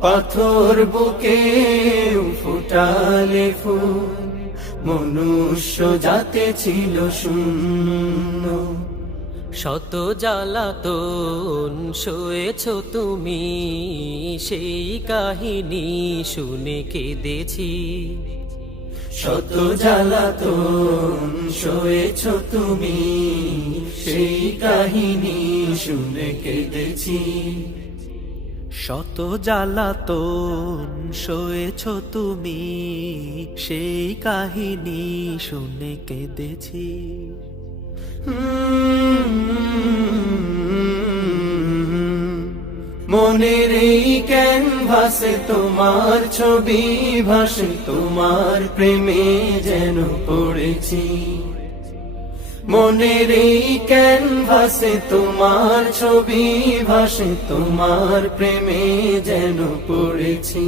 পাথর বুকে ফুটালে ফুল, মনুষ্য যাতে ছিল শূন্য। শত জ্বালা জ্বালাতন শোয়েছ তুমি, সেই কাহিনী শুনে কেঁদেছি। শত জ্বালা জ্বালাতন শোয়েছ তুমি, সেই কাহিনী শুনে কেঁদেছি। শত জ্বালাতন সয়েছ তুমি, সেই কাহিনী শুনে কেঁদেছি। মনের এই ক্যানভাসে তোমার ছবি ভাসে, তোমার প্রেমে যেন পড়েছি। মনের এই ক্যানভাসে তোমার ছবি ভাসে তোমার প্রেমে যেন পড়েছি।